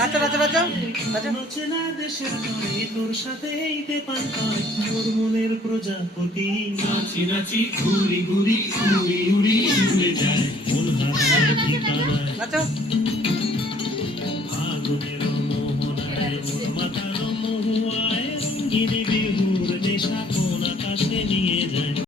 নাচো নাচো নাচো নাচো। নচনা দেশের তরে তোর সাথে এইতে পান পায় মোর মনের প্রজাপতি নাচি নাচি ঘুরি ঘুরি উড়ি উড়ি উড়ে যায় মন হারানোর ঠিকানায় নাচো।